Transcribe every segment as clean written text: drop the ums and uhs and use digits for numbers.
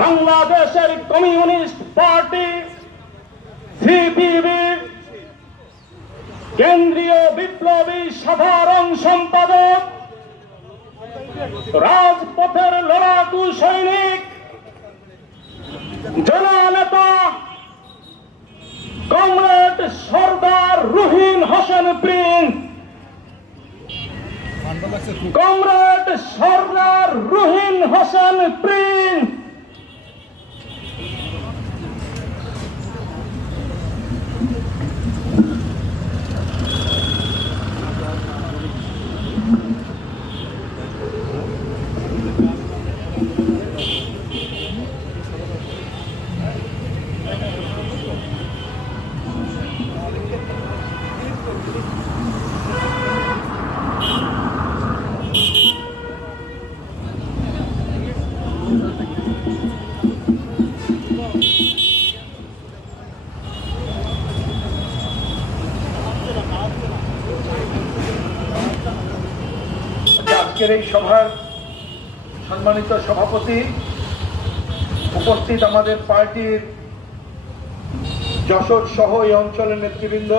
বাংলাদেশের communist party CPB কেন্দ্রীয় বিপ্লবী সাধারণ সম্পাদক, রাজপথের লড়াকু সৈনিক, জননেতা কমরেড সর্দার রুহিন হোসেন প্রিন্স, কমরেড সর্দার রুহিন হোসেন প্রিন্স, আজকের এই সভার সম্মানিত সভাপতি, উপস্থিত আমাদের পার্টির যশোর সহ এই অঞ্চলের নেতৃবৃন্দ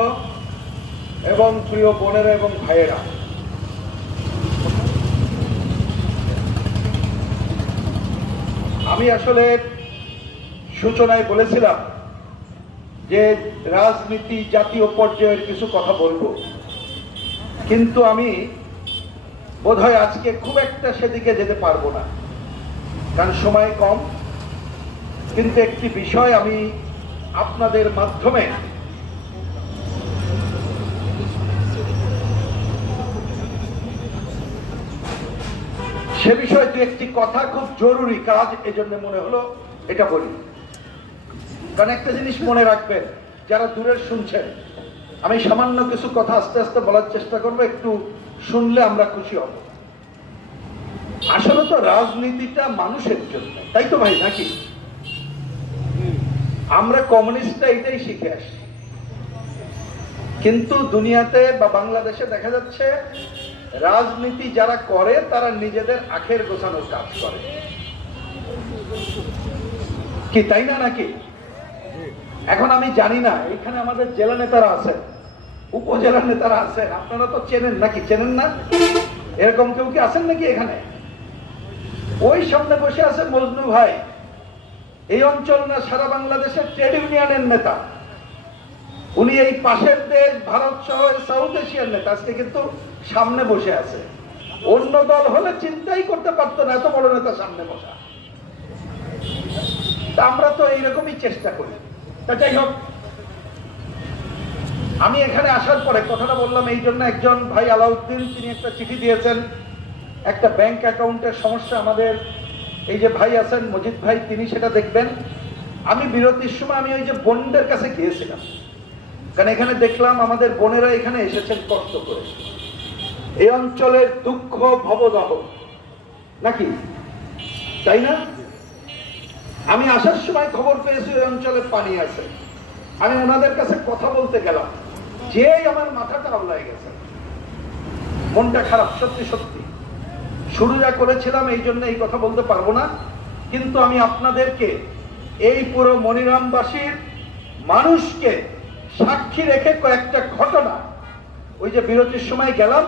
এবং প্রিয় বোনেরা এবং ভাইয়েরা, আমি আসলে সূচনায় বলেছিলাম যে রাজনীতি জাতীয় পর্যায়ের কিছু কথা বলবো, কিন্তু আমি বোধহয় আজকে খুব একটা সেদিকে যেতে পারবো না, কারণ সময় কম। কিন্তু একটি বিষয় আমি আপনাদের মাধ্যমে সে বিষয়ে দু একটি কথা, খুব জরুরি কাজ, এজন্য মনে হলো এটা বলি। কারণ একটা জিনিস মনে রাখবেন, যারা দূরের শুনছেন, আমি সামান্য কিছু কথা আস্তে আস্তে বলার চেষ্টা করবো, একটু শুনলে আমরা খুশি হব। আসলে তো রাজনীতিটা মানুষের জন্য, তাই তো ভাই, নাকি? আমরা কমিউনিস্টরা এটাই শিখে আসছি, কিন্তু দুনিয়াতে বা বাংলাদেশে দেখা যাচ্ছে রাজনীতি যারা করে তারা নিজেদের আখের গোছানোর কাজ করে, কি তাই না, নাকি? এখন আমি জানি না, এখানে আমাদের জেলা নেতারা আছেন, উপজেলা নেতারা আছেন, আপনারা তো চেনেন নাকি, চেনেন না? এরকম কেউ কি আছেন নাকি এখানে? ওই সামনে বসে আছে মজনু ভাই, এই অঞ্চল না সারা বাংলাদেশের ট্রেড ইউনিয়নের নেতা, উনি এই পাশের দেশ ভারত সহ সাউথ এশিয়ার নেতা, আজকে কিন্তু সামনে বসে আছে। অন্য দল হলে চিন্তাই করতে পারতো না এত বড় নেতা সামনে বসা। আমরা তো এইরকমই চেষ্টা করি। তা যাই হোক, আমি এখানে আসার পরে কথাটা বললাম এই জন্য, একজন ভাই আলাউদ্দিন, তিনি একটা চিঠি দিয়েছেন, একটা ব্যাংক অ্যাকাউন্টের সমস্যা। আমাদের এই যে ভাই আছেন মজিদ ভাই, তিনি সেটা দেখবেন। আমি বিরতির সময় আমি ওই যে বোনদের কাছে গিয়েছিলাম, কারণ এখানে দেখলাম আমাদের বোনেরা এখানে এসেছেন কষ্ট করে, এই অঞ্চলের দুঃখ ভবদাহ, নাকি তাই না? আমি আসার সময় খবর পেয়েছি ওই অঞ্চলে পানি আছে। আমি ওনাদের কাছে কথা বলতে গেলাম, যেই আমার মাথাটা আওলায় গেছে, মনটা খারাপ, সত্যি সত্যি। শুরু যা করেছিলাম এই জন্য এই কথা বলতে পারবো না, কিন্তু আমি আপনাদেরকে এই পুরো মনিরামবাসীর মানুষকে সাক্ষী রেখে কয়েকটা ঘটনা, ওই যে বিরতির সময় গেলাম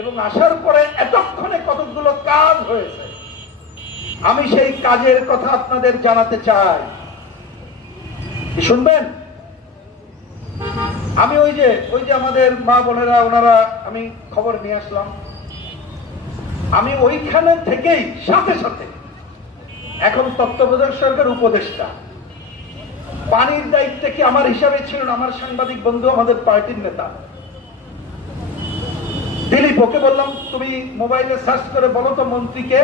এবং আসার পরে এতক্ষণে কতগুলো কাজ হয়েছে, আমি সেই কাজের কথা আপনাদের জানাতে চাই। শুনবেন? আমি ওই যে আমাদের মা বোনেরা, ওনারা, আমি খবর নিয়ে আসলাম। আমি ওইখানে থেকেই সাথে সাথে এখন তত্ত্বাবধায়ক সরকার উপদেষ্টা, পানির দায়িত্বে কি আমার হিসাবে ছিল না, আমার সাংবাদিক বন্ধু, আমাদের পার্টির নেতা দিলীপ, ওকে বললাম তুমি মোবাইলে সার্চ করে বলো তো মন্ত্রীকে।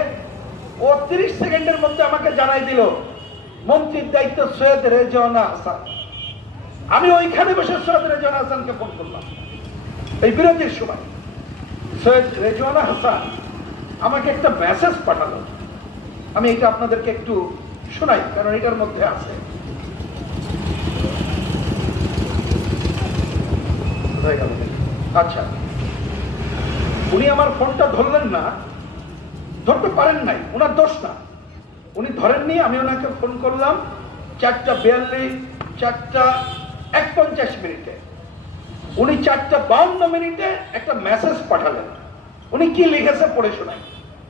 ও 30 সেকেন্ডের মধ্যে আমাকে জানাই দিল মন্ত্রীর দায়িত্ব সৈয়দ রেজওয়ানা হাসান। আমি ওইখানে বসে সৈয়দ রেজওয়ানা হাসানকে ফোন করলাম এই বিরতির সময়। সৈয়দ রেজওয়ানা হাসান আমাকে একটা মেসেজ পাঠালো, আমি এটা আপনাদেরকে একটু শোনাই, কারণ এটার মধ্যে আছে। আচ্ছা, উনি আমার ফোনটা ধরলেন না, ধরতে পারেন নাই, ওনার দোষ না, উনি ধরেননি, আমি ওনাকে ফোন করলাম 4:42, 4:51 উনি 4:52 একটা মেসেজ পাঠালেন। উনি কি লিখেছে পড়ে শোনাই।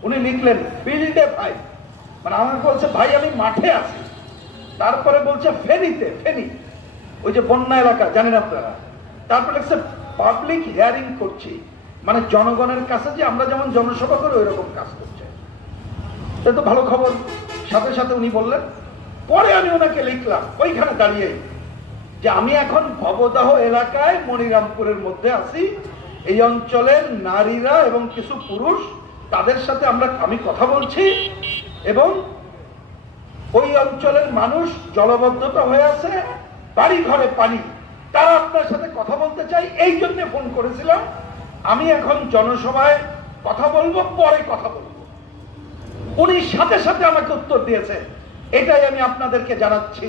উনি লিখলেন ফিল্ডে ভাই, মানে আমাকে বলছে ভাই আমি মাঠে আছি। তারপরে বলছে ফেনীতে, ফেনী ওই যে বন্যা এলাকা জানেন আপনারা। তারপরে লিখছে পাবলিক হিয়ারিং করছি, মানে জনগণের কাছে যে আমরা যেমন জনসভা করি ওই রকম কাজ করছে। এটা তো ভালো খবর। সাথে সাথে উনি বললেন, পরে আমি ওনাকে লিখলাম ওইখানে দাঁড়িয়ে যে আমি এখন ভবদাহ এলাকায় মনিরামপুরের মধ্যে আছি। এই অঞ্চলের নারীরা এবং কিছু পুরুষ তাদের সাথে আমি কথা বলছি, এবং ওই অঞ্চলের মানুষ জলবদ্ধতা হয়ে আছে, বাড়ি ঘরে পানি, তারা আপনার সাথে কথা বলতে চাই, এই জন্য ফোন করেছিলাম। আমি এখন জনসভায় কথা বলবো, পরে কথা বলবো। উনি সাথে সাথে আমাকে উত্তর দিয়েছে। এটাই আমি আপনাদেরকে জানাচ্ছি,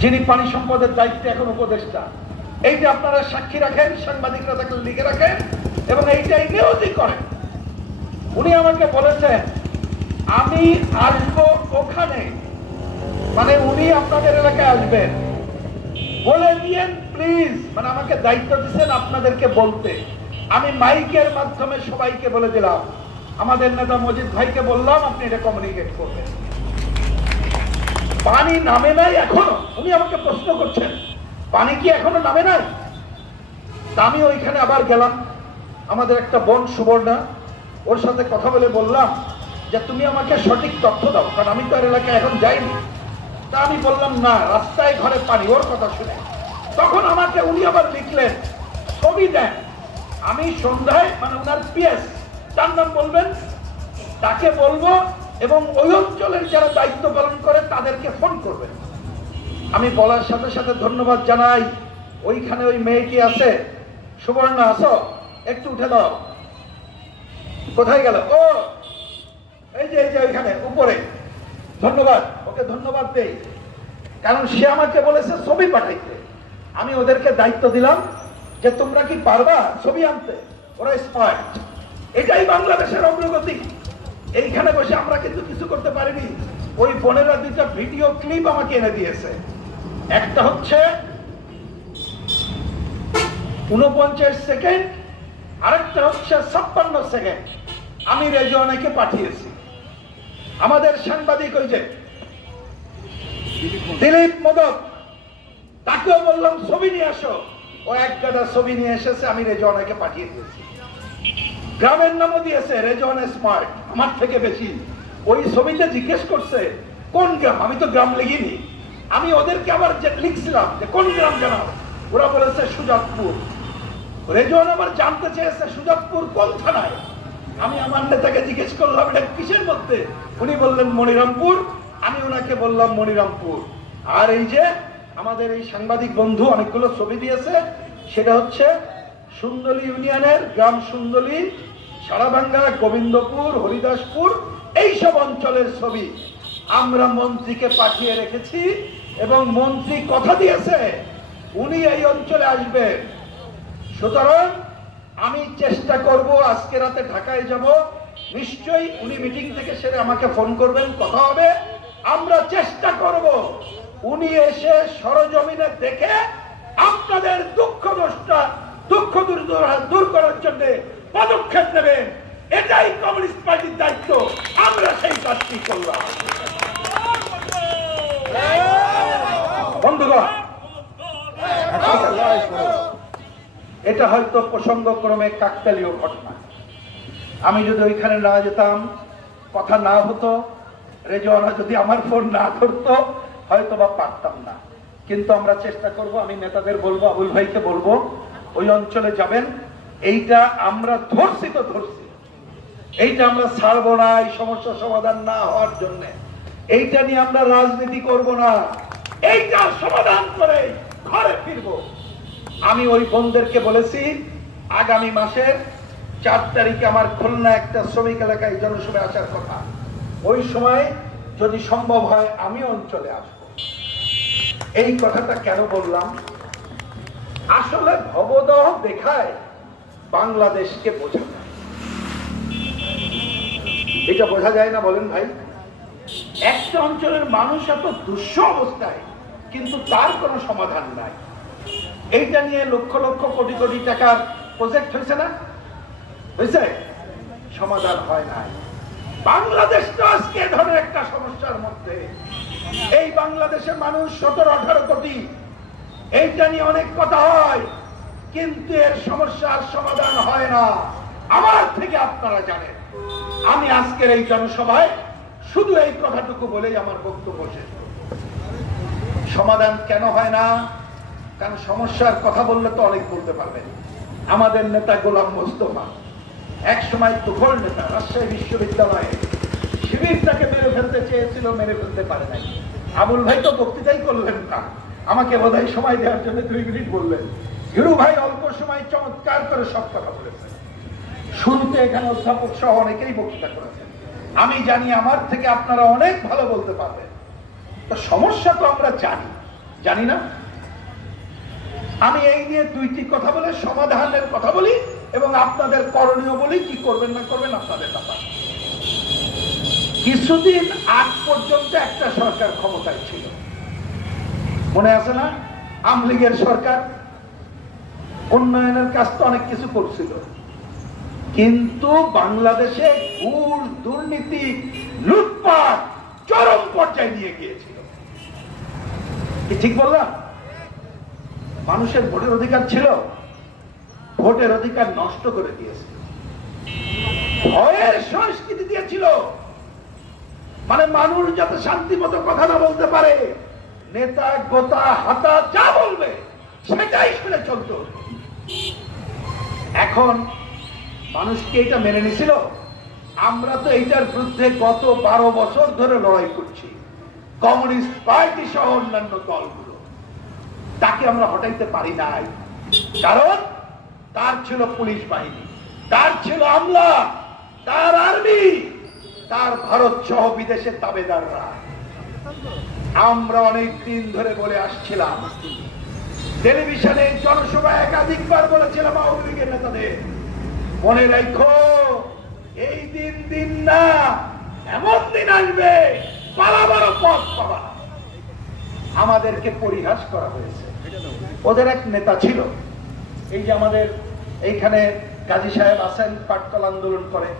যিনি পানি সম্পদের দায়িত্বে এখন উপদেষ্টা, এইটা আপনারা সাক্ষী রাখেন, সাংবাদিকরা তাকে লিখে রাখেন এবং এইটাই নিয়োজিত করেন। উনি আমাকে বলেছেন আমি আসবো ওখানে, মানে উনি আপনাদের এলাকায় আসবেন, বলে দিয়েন প্লিজ, মানে আমাকে দায়িত্ব দিচ্ছেন আপনাদেরকে বলতে। আমি মাইকের মাধ্যমে সবাইকে বলে দিলাম, আমাদের নেতা মজিদ ভাইকে বললাম আপনি এটা কমিউনিকেট করবেন। পানি নামে নাই এখনো। উনি আমাকে প্রশ্ন করছেন পানি কি এখনো নামে নাই? তা আমি ওইখানে আবার গেলাম, আমাদের একটা বোন সুবর্ণা, ওর সাথে কথা বলে বললাম যে তুমি আমাকে সঠিক তথ্য দাও, কারণ আমি তো আর এলাকায় এখন যাইনি। তা আমি বললাম না, রাস্তায় ঘরে পানি, ওর কথা শুনে। তখন আমাকে উনি আবার লিখলেন, ছবি দেন। আমি সন্ধ্যায়, মানে ওনার পিএস, তার নাম বলবেন, তাকে বলবো এবং ওই অঞ্চলের যারা দায়িত্ব পালন করে তাদেরকে ফোন করবেন। আমি বলার সাথে সাথে ধন্যবাদ জানাই। ওইখানে ওই মেয়েটি আছে, সুবর্ণা, আসো একটু উঠে দাও। কোথায় গেল ও? এই যে ওইখানে উপরে। ধন্যবাদ, ওকে ধন্যবাদ দেই, কারণ সে আমাকে বলেছে ছবি পাঠাইতে। আমি ওদেরকে দায়িত্ব দিলাম যে তোমরা কি পারবা ছবি আনতে? ওরা স্মার্ট। এটাই বাংলাদেশের অগ্রগতি। এইখানে বসে আমরা কিন্তু কিছু করতে পারিনি। ওই বোনেরা দুইটা ভিডিও ক্লিপ আমাকে এনে দিয়েছে। একটা হচ্ছে 49 সেকেন্ড, আরেকটা হচ্ছে 56 সেকেন্ড। আমি রেজওয়ানাকে পাঠিয়েছি। আমাদের সাংবাদিক ওই যে দিলীপ মোদক, তাকেও বললাম ছবি নিয়ে আসো। ও এক গাদা ছবি নিয়ে এসেছে, আমি রেজওয়ানাকে পাঠিয়ে দিয়েছি। গ্রামের নামও দিয়েছে রেজওয়ানা স্মার্ট, আমার থেকে বেশি। ওই ছবিতে জিজ্ঞেস করছে কোন গ্রাম, আমি তো গ্রাম লিখিনি। আমি ওদেরকে আবার লিখছিলাম যে কোন গ্রাম জানাও, ওরা বলেছে সুজাতপুর। রেজওয়ানা আবার জানতে চেয়েছে সুজাতপুর কোন থানায়। আমি আমার নেতাকে জিজ্ঞেস করলাম এটা কিসের মধ্যে, উনি বললেন মনিরামপুর। আমি ওনাকে বললাম মনিরামপুর। আর এই যে আমাদের এই সাংবাদিক বন্ধু অনেকগুলো ছবি দিয়েছে, সেটা হচ্ছে সুন্দলী ইউনিয়নের গ্রাম সুন্দলী, সারাভাঙ্গা, গোবিন্দপুর, হরিদাসপুর, এইসব অঞ্চলের ছবি আমরা মন্ত্রীকে পাঠিয়ে রেখেছি এবং মন্ত্রী কথা দিয়েছে উনি এই অঞ্চলে আসবেন। সুতরাং আমি চেষ্টা করব, আজকে রাতে ঢাকায় যাব, নিশ্চয়ই উনি মিটিং থেকে সেরে আমাকে ফোন করবেন, কথা হবে। আমরা চেষ্টা করব উনি এসে সরজমিনে দেখে আপনাদের দুঃখ দূর করার জন্য পদক্ষেপ নেবেন। এটাই কমিউনিস্ট পার্টির দায়িত্ব। আমরা সেই কাজটি করলাম। বন্ধুগণ, এটা হয়তো প্রসঙ্গক্রমে কাকতালীয় ঘটনা। আমি যদি ওইখানে না যেতাম, কথা না হতো, রেজওয়ানা যদি আমার ফোন না করতো, হয়তো বা পারতাম না। কিন্তু আমরা চেষ্টা করব, আমি নেতাদের বলবো, আবুল ভাইকে বলবো ওই অঞ্চলে যাবেন। এইটা আমরা ধরছি তো ধরছি, এইটা আমরা ছাড়বো না। এই সমস্যা সমাধান না হওয়ার জন্য এইটা নিয়ে আমরা রাজনীতি করব না, এইটা সমাধান করে ঘরে ফিরবো। আমি ওই বোনদেরকে বলেছি আগামী মাসের 4 তারিখে আমার খুলনা একটা শ্রমিক এলাকায় জনসভায় আসার কথা। ওই সময় যদি সম্ভব হয় আমি অঞ্চলে আসব। এই কথাটা কেন বললাম? আসলে ভবদহ দেখায় বাংলাদেশকে বোঝা যায়। এটা বোঝা যায় না বলেন ভাই? একটা অঞ্চলের মানুষ এত দুঃস্ব অবস্থায়, কিন্তু তার কোনো সমাধান নাই। এইটা নিয়ে লক্ষ লক্ষ কোটি কোটি টাকার প্রজেক্ট হয়েছে না? হয়েছে? সমাধান হয় নাই। বাংলাদেশটা আজকে এ ধরনের একটা সমস্যার মধ্যে। এই বাংলাদেশের মানুষ 17-18 কোটি, এইটা নিয়ে অনেক কথা হয়, কিন্তু এর সমস্যার সমাধান হয় না। আমার থেকে আপনারা জানেন। আমি আজকের এই জনসভায় শুধু এই কথাটুকু বলেই আমার বক্তব্য শেষ করব। সমাধান কেন হয় না? কারণ সমস্যার কথা বললে তো অনেক বলতে পারবেন। আমাদের নেতা গোলাম মোস্তফা এক সময় তুখোড় নেতা, রাজশাহী বিশ্ববিদ্যালয়ে শিবিরটাকে মেরে ফেলতে চেয়েছিল, মেরে ফেলতে পারে নাই। আবুল ভাই তো বক্তৃতাই করলেন না, আমাকে বোধহয় সময় দেওয়ার জন্য 2 মিনিট বললেন। হিরু ভাই অল্প সময় চমৎকার করে সব কথা বলেছেন। শুরুতে এখানে অধ্যাপক সহ অনেকেই বক্তৃতা করেছেন। আমি জানি আমার থেকে আপনারা অনেক ভালো বলতে পারবেন। তো সমস্যা তো আমরা জানি না। আমি এই নিয়ে 2টি কথা বলে সমাধানের কথা বলি এবং আপনাদের করণীয় বলি, কি করবেন না করবেন আপনাদের ব্যাপার। কিছুদিন আগ পর্যন্ত একটা সরকার ক্ষমতায় ছিল, মনে আছে না? আওয়ামী লীগের সরকার উন্নয়নের কাজ তো অনেক কিছু করছিল, কিন্তু বাংলাদেশে ঘুষ, দুর্নীতি, লুটপাট চরম পর্যায়ে নিয়ে গিয়েছিল। কি ঠিক বললাম? মানুষের ভোটের অধিকার ছিল, ভোটের অধিকার নষ্ট করে দিয়েছে। ভয়ের সংস্কৃতি দিয়েছিল, মানে মানুষ যাতে শান্তি মতো কথা না বলতে পারে, নেতা গোতা হাতা যা বলবে সেটাই শুনে চলত। এখন মানুষকে এটা মেনে নিছিল। আমরা তো এইটার বিরুদ্ধে গত 12 বছর ধরে লড়াই করছি, কমিউনিস্ট পার্টি সহ অন্যান্য দলগুলো। তাকে আমরা হটাইতে পারি নাই, কারণ তার ছিল পুলিশ বাহিনী, তার ছিল আমলা, তার আর্মি, তার ভারত সহ বিদেশের তাবেদাররা। আমরা অনেক দিন ধরে বলে আসছিলাম, টেলিভিশনে জনসভায় একাধিকবার বলেছিলাম আওয়ামী লীগের নেতাদের, মনে রাখো এই দিন না, এমন দিন আসবে পালাবারও পথ পাবা। আমাদেরকে পরিহাস করা হয়েছে। ওদের এক নেতা ছিল, এই যে আমাদের এইখানে গাজী সাহেব আছেন, পাটকল আন্দোলন করে।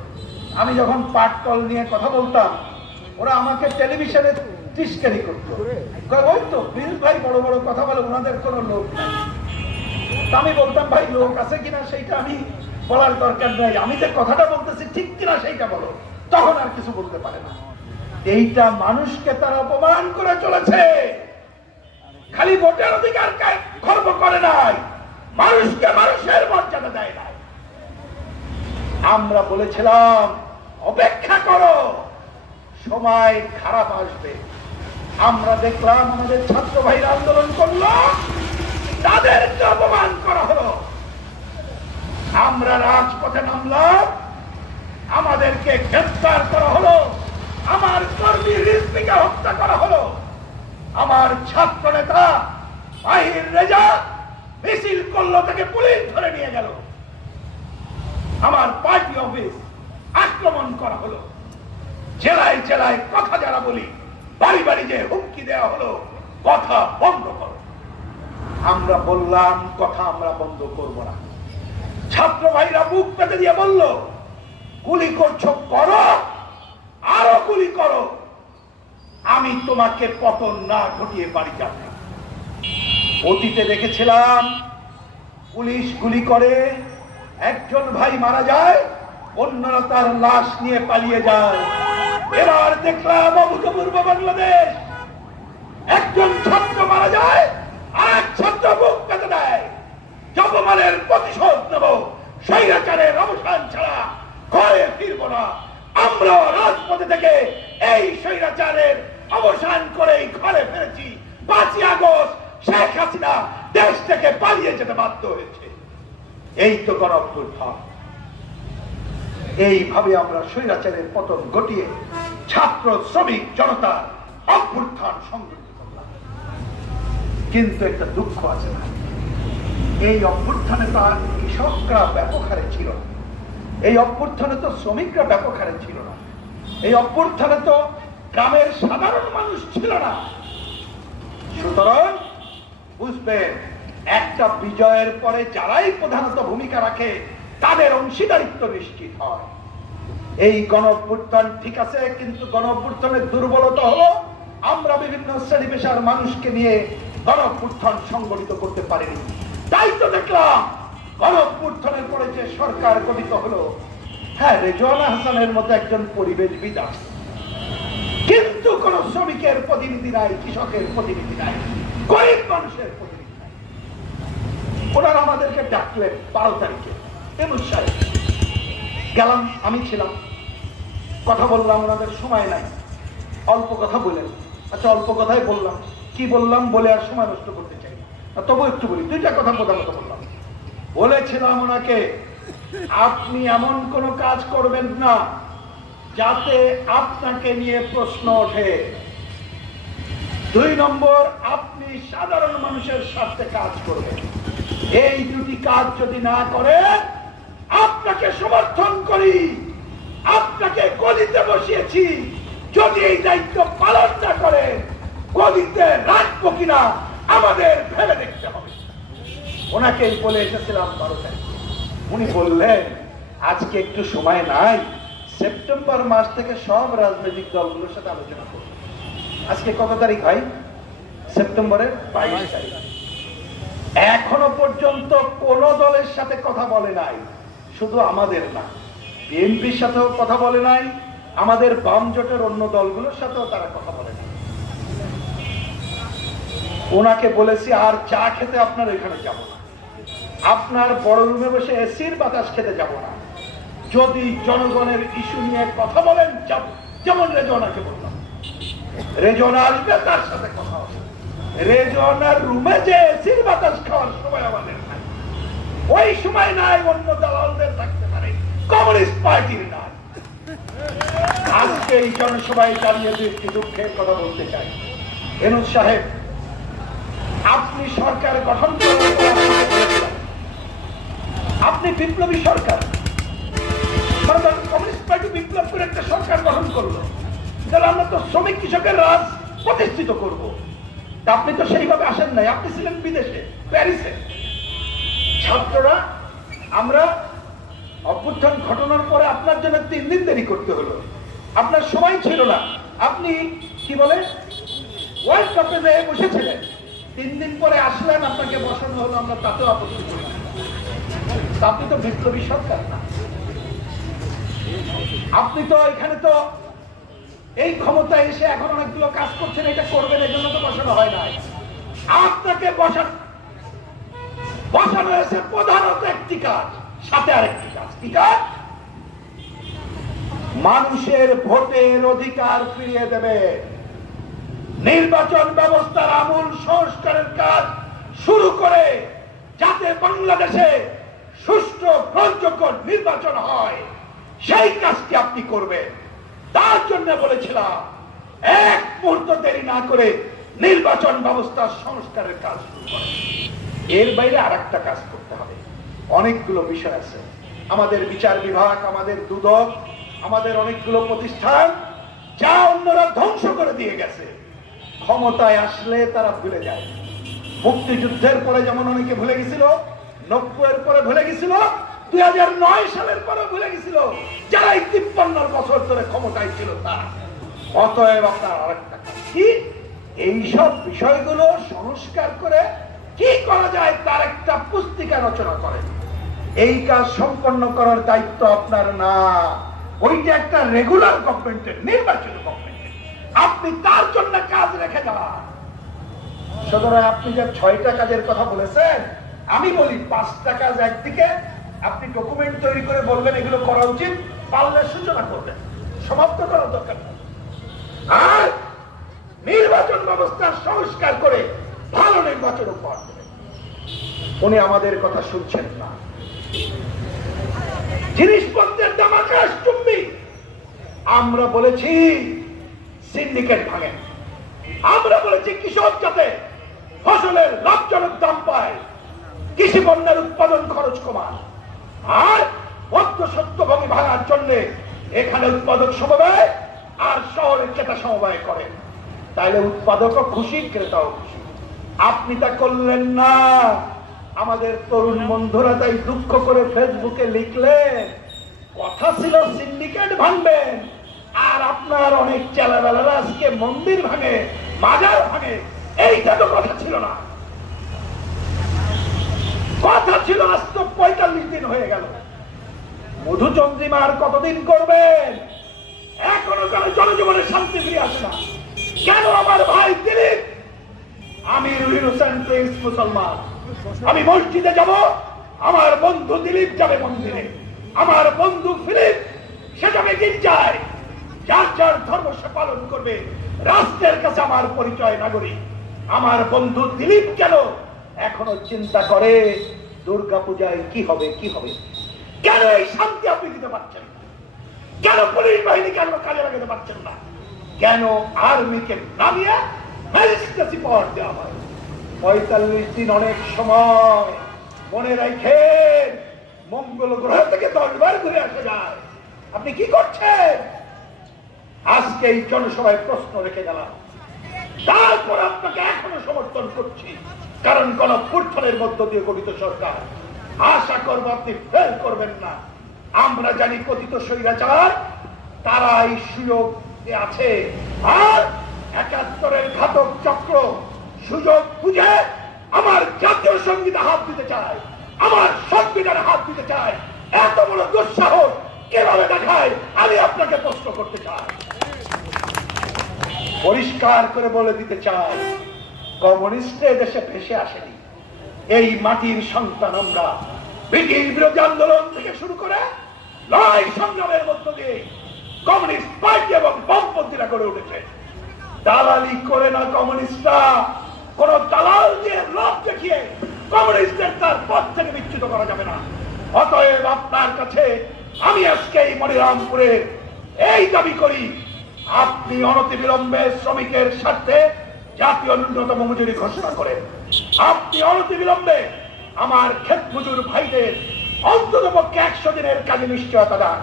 আমি যখন পাটকল নিয়ে কথা বলতাম, ওরা আমাকে টেলিভিশনে টিস্কারি করতো, ওই তো প্রিন্স ভাই বড় বড় কথা বলে, ওনাদের কোনো লোক নাই। আমি বলতাম, ভাই লোক আছে কিনা সেইটা আমি বলার দরকার নাই, আমি যে কথাটা বলতেছি ঠিক কিনা সেইটা বলো। তখন আর কিছু বলতে পারে না। এইটা মানুষকে তারা অপমান করে চলেছে। খালি ভোটের অধিকার খর্ব করে নাই, মানুষকে মানুষের মর্যাদা দেয় নাই। আমরা বলেছিলাম অপেক্ষা করো, সময় খারাপ আসবে। আমরা দেখলাম আমাদের ছাত্র ভাইরা আন্দোলন করলো, তাদেরকে অপমান করা হলো। আমরা রাজপথে নামলাম, আমাদেরকে গ্রেফতার করা হলো, আমার কর্মী রিজভিকে হত্যা করা হলো, আমার ছাত্র নেতা মাহির রেজা মিছিল করলো, তাকে পুলিশ ধরে নিয়ে গেল, আমার পার্টি অফিস আক্রমণ করা হলো, জেলায় জেলায় কথা যারা বলি বাড়ি বাড়ি যে হুমকি দেওয়া হলো, কথা বন্ধ করো। আমরা বললাম কথা আমরা বন্ধ করব না। ছাত্র ভাইরা বুক পেতে দিয়ে বলল, গুলি করছো করো, আরো গুলি করো, আমি তোমাকে পতন না ঘটিয়ে বাড়ি যাব না। অতীতে দেখেছিলাম পুলিশ গুলি করে, একজন ভাই মারা যায়, অন্যরা তার লাশ নিয়ে পালিয়ে যায়। এবার দেখলাম অভূতপূর্ব বাংলাদেশ, একজন ছাত্র মারা যায় আর এক ছাত্র বুক পেতে দেয়, জপমানের প্রতিশোধ নেব, স্বৈরাচারের অবসান ছাড়া ঘরে ফিরবো না। আমরা রাজপথে থেকে এই স্বৈরাচারের অবসান করেই ঘরে ফিরেছি। 5ই আগস্ট শেখ হাসিনা দেশ থেকে পালিয়ে যেতে বাধ্য হয়েছে। এই তো গণঅভ্যুত্থান। এইভাবে আমরা স্বৈরাচারের পতন ঘটিয়ে ছাত্র শ্রমিক জনতা অভ্যুত্থান সংগঠিত করলাম। কিন্তু একটা দুঃখ আছে না, এই অভ্যুত্থানে তো আর কৃষকরা ব্যাপক হারে ছিল না, এই অভ্যুত্থানে তো শ্রমিকরা ব্যাপক হারে ছিল না, এই অভ্যুত্থানে তো গ্রামের সাধারণ মানুষ ছিল না। সুতরাং বুঝবেন, একটা বিজয়ের পরে যারাই প্রধানত ভূমিকা রাখে তাদের অংশীদারিত্ব নিশ্চিত হয়। এই গণঅভ্যুত্থান ঠিক আছে, কিন্তু গণঅভ্যুত্থানের দুর্বলতা হলো আমরা বিভিন্ন শ্রেণী পেশার মানুষকে নিয়ে গণঅভ্যুত্থান সংগঠিত করতে পারিনি। তাই তো দেখলাম গণঅভ্যুত্থানের পরে যে সরকার গঠিত হলো, হ্যাঁ রেজওয়ানা হাসানের মতো একজন পরিবেশবিদ আছে, কিন্তু কোন শ্রমিকের প্রতিনিধি নাই, কৃষকের প্রতিনিধি নাই, গরিব মানুষের প্রতিনিধি নাই। ওনারা আমাদেরকে ডাকলেন 12 তারিখে, এমন সাহেব গেলাম, আমি ছিলাম, কথা বললাম, ওনাদের সময় নাই, অল্প কথা বলেন। আচ্ছা অল্প কথাই বললাম, কি বললাম বলে আর সময় নষ্ট করতে চাই না, তবু একটু বলি। 2টা কথা প্রধানত বললাম। বলেছিলাম ওনাকে, আপনি এমন কোন কাজ করবেন না যাতে আপনাকে নিয়ে প্রশ্ন ওঠে। 2 নম্বর, আপনি সাধারণ মানুষের স্বার্থে কাজ করবেন। এই 2টি কাজ যদি না করেন, আপনাকে সমর্থন করি, আপনাকে গদিতে বসিয়েছি, যদি এই দায়িত্ব পালন না করে গদিতে রাখবো কিনা আমাদের ভেবে দেখতে হবে। ওনাকেই বলে এসেছিলাম 12 তারিখে। উনি বললেন আজকে একটু সময় নাই, সেপ্টেম্বর মাস থেকে সব রাজনৈতিক দলগুলোর সাথে আলোচনা করব। আজকে কত তারিখ ভাই? সেপ্টেম্বরের 22 তারিখ। এখনো পর্যন্ত কোন দলের সাথে কথা বলে নাই, শুধু আমাদের না, বিএনপির সাথেও কথা বলে নাই, আমাদের বাম জোটের অন্য দলগুলোর সাথেও তারা কথা বলে নাই। ওনাকে বলেছি আর চা খেতে আপনার এখানে যাব না, আপনার বড় রুমে বসে এসির বাতাস খেতে যাব না। যদি জনগণের ইস্যু নিয়ে কথা বলেন যাব, যেমন রেজওয়ানাকে বললাম, রেজওয়ানা আসবে, তার সাথে কথা হবে। রেজওয়ানার রুমে যে এসির বাতাস খাওয়ার সময় আমাদের নাই, ওই সময় নাই, অন্য দালালদের থাকতে পারে, কমিউনিস্ট পার্টির নাই। আজকে এই জনসভায় দাঁড়িয়ে একটি দুঃখের কথা বলতে চাই। এনুস সাহেব, আপনি সরকার গঠন করার পর আপনি বিপ্লবী সরকার, মানে কমিউনিস্ট পার্টি বিপ্লব করে একটা সরকার গঠন করলো, তাহলে আমরা তো শ্রমিক কৃষকের রাজ প্রতিষ্ঠিত করব। তা আপনি তো সেইভাবে আসেন নাই, আপনি ছিলেন বিদেশে, প্যারিসে। ছাত্ররা আমরা অভ্যুত্থান ঘটনার পরে আপনার জন্য 3 দিন দেরি করতে হলো, আপনার সময় ছিল না, আপনি কি বলে ওয়ার্ল্ড কাপে যেয়ে বসেছিলেন, 3 দিন পরে আসলেন, আপনাকে বসানো হলো, আমরা তাতেও আপত্তি করি না। আপনি তো বিপ্লবী সরকার না, আপনি তো এখানে তো এই ক্ষমতায় এসে এখন অনেকগুলো কাজ করছেন, এটা করবেন, এই জন্য তো বসানো হয় নাই। আপনাকে বসানো হয়েছে প্রধানত একটি কাজ, সাথে আরেকটি কাজ। কি কাজ? মানুষের ভোটের অধিকার ফিরিয়ে দেবে, নির্বাচন ব্যবস্থার আমূল সংস্কারের কাজ শুরু করে যাতে বাংলাদেশে সুষ্ঠু গ্রহণযোগ্য নির্বাচন হয়, সেই কাজটি আপনি করবেন। তার জন্য বলেছিলাম এক মুহূর্ত দেরি না করে নির্বাচন ব্যবস্থার সংস্কারের কাজ শুরু করেন। এর বাইরে আরেকটা কাজ করতে হবে, অনেকগুলো বিষয় আছে। আমাদের বিচার বিভাগ, আমাদের দুদক, আমাদের অনেকগুলো প্রতিষ্ঠান যা অন্যরা ধ্বংস করে দিয়ে গেছে, ক্ষমতায় আসলে তারা ভুলে যায়। মুক্তিযুদ্ধের পরে যেমন অনেকে ভুলে গেছিল, 90-এর পরে ভুলে গেছিল, 2009 সালের পরে ভুলে গেছিল, যারা 53 বছর ধরে ক্ষমতায় ছিল তারা। অতএব আপনার আরেকটা কাজ কি, এইসব বিষয়গুলো সংস্কার করে কি করা যায় তার একটা পুস্তিকা রচনা করেন। এই কাজ সম্পন্ন করার দায়িত্ব আপনার না, ওইটা একটা রেগুলার গভর্নমেন্টের, নির্বাচিত গভর্নমেন্টের। আপনি তার জন্য কাজ রেখে যান। সুতরাং আপনি যে 6টা কাজের কথা বলেছেন, আমি বলি 5টা কাজ একদিকে আপনি ডকুমেন্ট তৈরি করে বলবেন এগুলো করা উচিত, পারলে সূচনা করবেন, সমাপ্ত করার দরকার নেই। আর নির্বাচন ব্যবস্থা সংস্কার করে ভালো নির্বাচন উপহার দেবেন। উনি আমাদের কথা শুনছেন না। জিনিসপত্রের দাম আকাশ চুম্বি। আমরা বলেছি সিন্ডিকেট ভাঙেন, আমরা বলেছি কৃষক যাতে ফসলের লাভজনক দাম পায়, কৃষি পণ্যের উৎপাদন খরচ কমান, আর মধ্যস্বত্বভোগী ভাঙার জন্য এখানে উৎপাদক সমবায় আর শহরে ক্রেতা সমবায় করেন, তাহলে উৎপাদকও খুশি, ক্রেতাও খুশি। আপনি তা করলেন না। আমাদের তরুণ বন্ধুরা তাই দুঃখ করে ফেসবুকে লিখলেন, কথা ছিল সিন্ডিকেট ভাঙবেন, আর আপনার অনেক চেলাবেলারা আজকে মন্দির ভাঙে, মাজার ভাঙে। এইটা তো কথা ছিল না, কথা ছিল। আজ তো 45 দিন হয়ে গেল। মধুচন্দ্রিমা আর কতদিন করবেন? এখনো কেন জনজীবনের শান্তি ফিরে আসে না? কেন আমার ভাই দিলীপ আমির হোসেন প্রিন্স মুসলমান, আমি মসজিদে যাব, আমার বন্ধু দিলীপ যাবে মন্দিরে, আমার বন্ধু ফিলিপ সে যাবে গির্জায়, যার যার ধর্ম সে পালন করবে। রাষ্ট্রের কাছে আমার পরিচয় নাগরিক। আমার বন্ধু দিলীপ কেন এখনো চিন্তা করে দুর্গাপূজায় কি হবে কি হবে? কেন এই শান্তি আপনি দিতে পারছেন না? কেন পুলিশ বাহিনী কেন কাজে লাগাতে পারছেন না? কেন আর্মিকে নামিয়ে ম্যাজিস্ট্রেসি পাওয়ার দেওয়া হয়? 45 দিন অনেক সময়, মনে রাখেন। মঙ্গল গ্রহ থেকে 10 বার ঘুরে আসা যায়। আপনি কি করছেন? আজকে এই জনসভায় প্রশ্ন রেখে গেলাম, তারপর আপনাকে এখনো সমর্থন করছি, কারণ গণঅভ্যুত্থানের মধ্য দিয়ে গঠিত সরকার। আশা করব আপনি ফেল করবেন না। আমরা জানি কথিত স্বৈরাচার তারা এই সুযোগ আছে, আর 71-এর ঘাতক চক্র সুযোগ বুঝে আমার জাতীয় সঙ্গীতে হাত দিতে চায়, আমার সংবিধানে হাত দিতে চায়। এত বড় দুঃসাহস কিভাবে দেখায় আমি আপনাকে প্রশ্ন করতে চাই। পরিষ্কার করে বলে দিতে চাই, কমিউনিস্ট দেশে ভেসে আসেনি। এই মাটির সন্তান আমরা। ব্রিটিশ বিরোধী আন্দোলন থেকে শুরু করে লড়াই সংগ্রামের মধ্য দিয়ে কমিউনিস্ট পার্টি এবং বামপন্থীরা গড়ে উঠেছে। দালালি করে না কমিউনিস্টরা। কোন দালাল দিয়ে লোভ দেখিয়ে কমিউনিস্টদের তার পথ থেকে বিচ্যুত করা যাবে না। অতএব আপনার কাছে আমি আজকে এই মনিরামপুরে এই দাবি করি, আপনি অনতিবিলম্বে শ্রমিকের স্বার্থে জাতীয় ন্যূনতম মজুরি ঘোষণা করেন। আপনি অনতিবিলম্বে আমার ক্ষেত মজুর ভাইদের অন্ততপক্ষে 100 দিনের কাজে নিশ্চয়তা দেন।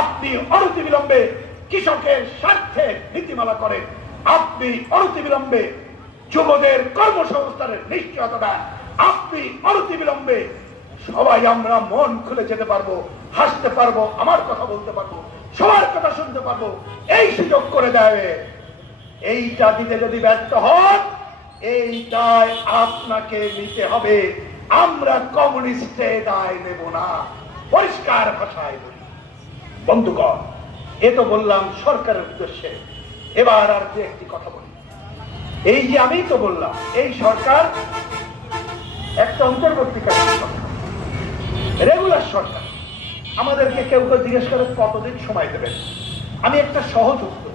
আপনি অনতিবিলম্বে কৃষকের স্বার্থে নীতিমালা করেন। আপনি অনতিবিলম্বে যুবদের কর্মসংস্থানের নিশ্চয়তা দেন। আপনি অনতিবিলম্বে সবাই আমরা মন খুলে যেতে পারবো, হাসতে পারবো, আমার কথা বলতে পারবো, সবার কথা শুনতে পারবো, এই সুযোগ করে দেয়। এইটা দিতে যদি ব্যর্থ হন, এইটাই আপনাকে নিতে হবে। আমরা কমিউনিস্টে দায় নেব না। পরিষ্কার ভাষায় বলি বন্ধুগণ, এ তো বললাম সরকারের উদ্দেশ্যে। এবার আর যে একটি কথা বলি, এই যে আমি তো বললাম এই সরকার একটা অন্তর্বর্তীকালীন সরকার, রেগুলার সরকার। আমাদেরকে কেউ কেউ জিজ্ঞেস করে কতদিন সময় দেবেন। আমি একটা সহজ উত্তর,